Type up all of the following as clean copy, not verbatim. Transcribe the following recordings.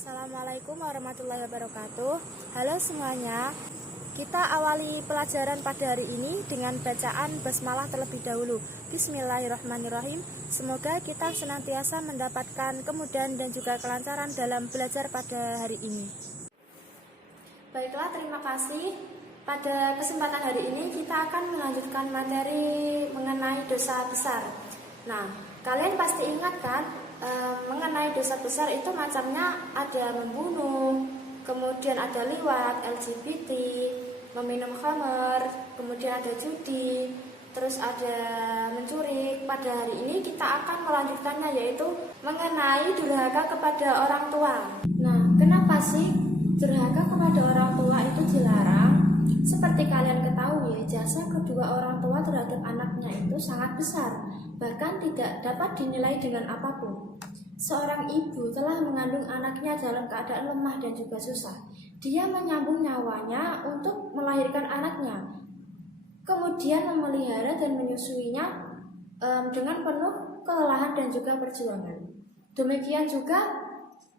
Assalamualaikum warahmatullahi wabarakatuh. Halo semuanya, kita awali pelajaran pada hari ini dengan bacaan basmalah terlebih dahulu. Bismillahirrahmanirrahim. Semoga kita senantiasa mendapatkan kemudahan dan juga kelancaran dalam belajar pada hari ini. Baiklah, terima kasih. Pada kesempatan hari ini kita akan melanjutkan materi mengenai dosa besar. Nah, kalian pasti ingat kan? Mengenai dosa besar itu macamnya ada membunuh, kemudian ada liwat, LGBT, meminum khamar, kemudian ada judi, terus ada mencuri. Pada hari ini kita akan melanjutkannya, yaitu mengenai durhaka kepada orang tua. Nah, kenapa sih durhaka kepada orang tua itu dilarang? Seperti kalian ketahui, jasa kedua orang tua terhadap anaknya itu sangat besar, bahkan tidak dapat dinilai dengan apapun. Seorang ibu telah mengandung anaknya dalam keadaan lemah dan juga susah. Dia menyambung nyawanya untuk melahirkan anaknya, kemudian memelihara dan menyusuinya dengan penuh kelelahan dan juga perjuangan. Demikian juga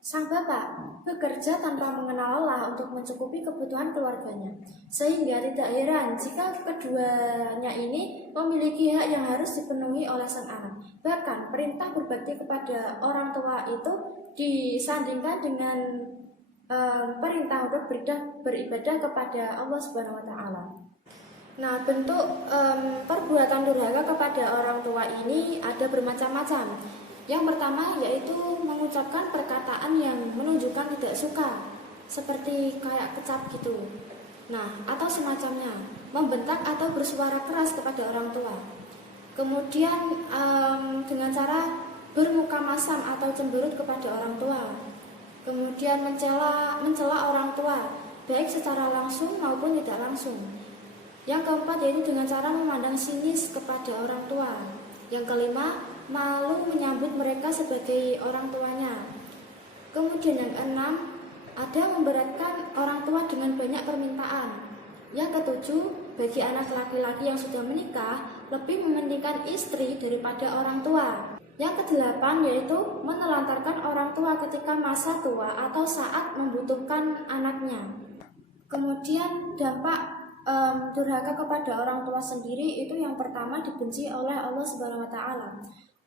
sang bapak bekerja tanpa mengenal lelah untuk mencukupi kebutuhan keluarganya, sehingga tidak heran jika keduanya ini memiliki hak yang harus dipenuhi oleh sang anak. Bahkan perintah berbakti kepada orang tua itu disandingkan dengan perintah untuk beribadah kepada Allah Subhanahu wa Ta'ala. Nah, bentuk perbuatan durhaka kepada orang tua ini ada bermacam-macam. Yang pertama yaitu mengucapkan perkataan yang menunjukkan tidak suka, seperti kayak kecap gitu. Nah, atau semacamnya, membentak atau bersuara keras kepada orang tua. Kemudian dengan cara bermuka masam atau cemberut kepada orang tua. Kemudian mencela orang tua, baik secara langsung maupun tidak langsung. Yang keempat yaitu dengan cara memandang sinis kepada orang tua. Yang kelima, malu menyambut mereka sebagai orang tuanya. Kemudian yang keenam, ada memberatkan orang tua dengan banyak permintaan. Yang ketujuh, bagi anak laki-laki yang sudah menikah, lebih mementingkan istri daripada orang tua. Yang kedelapan yaitu menelantarkan orang tua ketika masa tua atau saat membutuhkan anaknya. Kemudian dampak durhaka kepada orang tua sendiri itu yang pertama dibenci oleh Allah Subhanahu wa Ta'ala.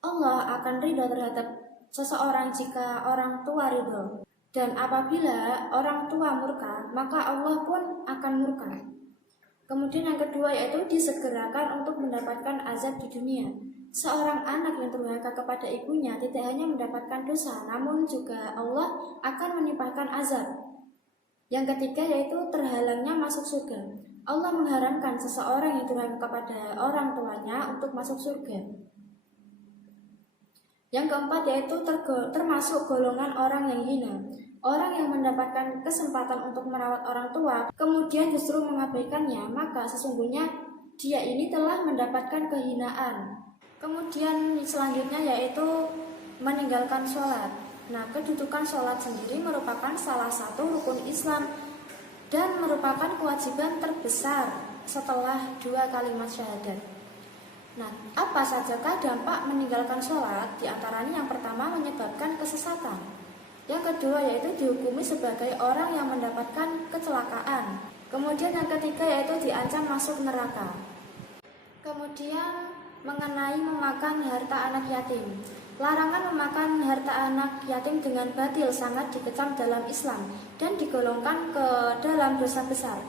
Allah akan ridho terhadap seseorang jika orang tua ridho, dan apabila orang tua murka, maka Allah pun akan murka. Kemudian yang kedua yaitu disegerakan untuk mendapatkan azab di dunia. Seorang anak yang durhaka kepada ibunya tidak hanya mendapatkan dosa, namun juga Allah akan menimpakan azab. Yang ketiga yaitu terhalangnya masuk surga. Allah mengharamkan seseorang yang durhaka kepada orang tuanya untuk masuk surga. Yang keempat yaitu termasuk golongan orang yang hina. Orang yang mendapatkan kesempatan untuk merawat orang tua, kemudian justru mengabaikannya, maka sesungguhnya dia ini telah mendapatkan kehinaan. Kemudian selanjutnya yaitu meninggalkan sholat. Nah, kedudukan sholat sendiri merupakan salah satu rukun Islam dan merupakan kewajiban terbesar setelah 2 kalimat syahadat. Nah, apa sajakah dampak meninggalkan sholat? Di antaranya yang pertama menyebabkan kesesatan. Yang kedua yaitu dihukumi sebagai orang yang mendapatkan kecelakaan. Kemudian yang ketiga yaitu diancam masuk neraka. Kemudian mengenai memakan harta anak yatim. Larangan memakan harta anak yatim dengan batil sangat dikecam dalam Islam dan digolongkan ke dalam dosa besar.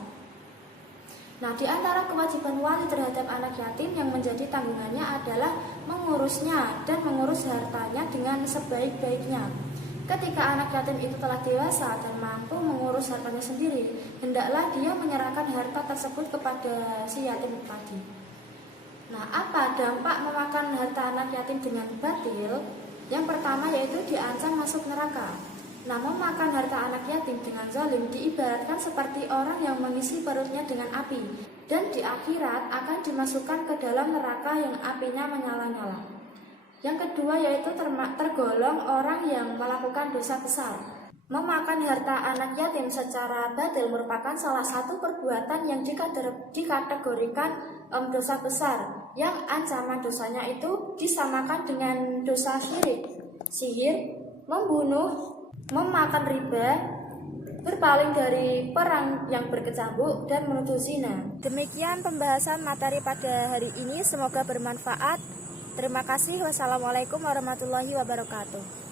Nah, di antara kewajiban wali terhadap anak yatim yang menjadi tanggungannya adalah mengurusnya dan mengurus hartanya dengan sebaik-baiknya. Ketika anak yatim itu telah dewasa dan mampu mengurus hartanya sendiri, hendaklah dia menyerahkan harta tersebut kepada si yatim tadi. Nah, apa dampak memakan harta anak yatim dengan batil? Yang pertama yaitu diancam masuk neraka. Nah, memakan harta anak yatim dengan zalim diibaratkan seperti orang yang mengisi perutnya dengan api, dan di akhirat akan dimasukkan ke dalam neraka yang apinya menyala-nyala. Yang kedua yaitu tergolong orang yang melakukan dosa besar. Memakan harta anak yatim secara batil merupakan salah satu perbuatan yang dikategorikan dosa besar, yang ancaman dosanya itu disamakan dengan dosa syirik, sihir, membunuh, memakan riba, berpaling dari perang yang berkecambuk, dan menuju zina. Demikian pembahasan materi pada hari ini, semoga bermanfaat. Terima kasih. Wassalamualaikum warahmatullahi wabarakatuh.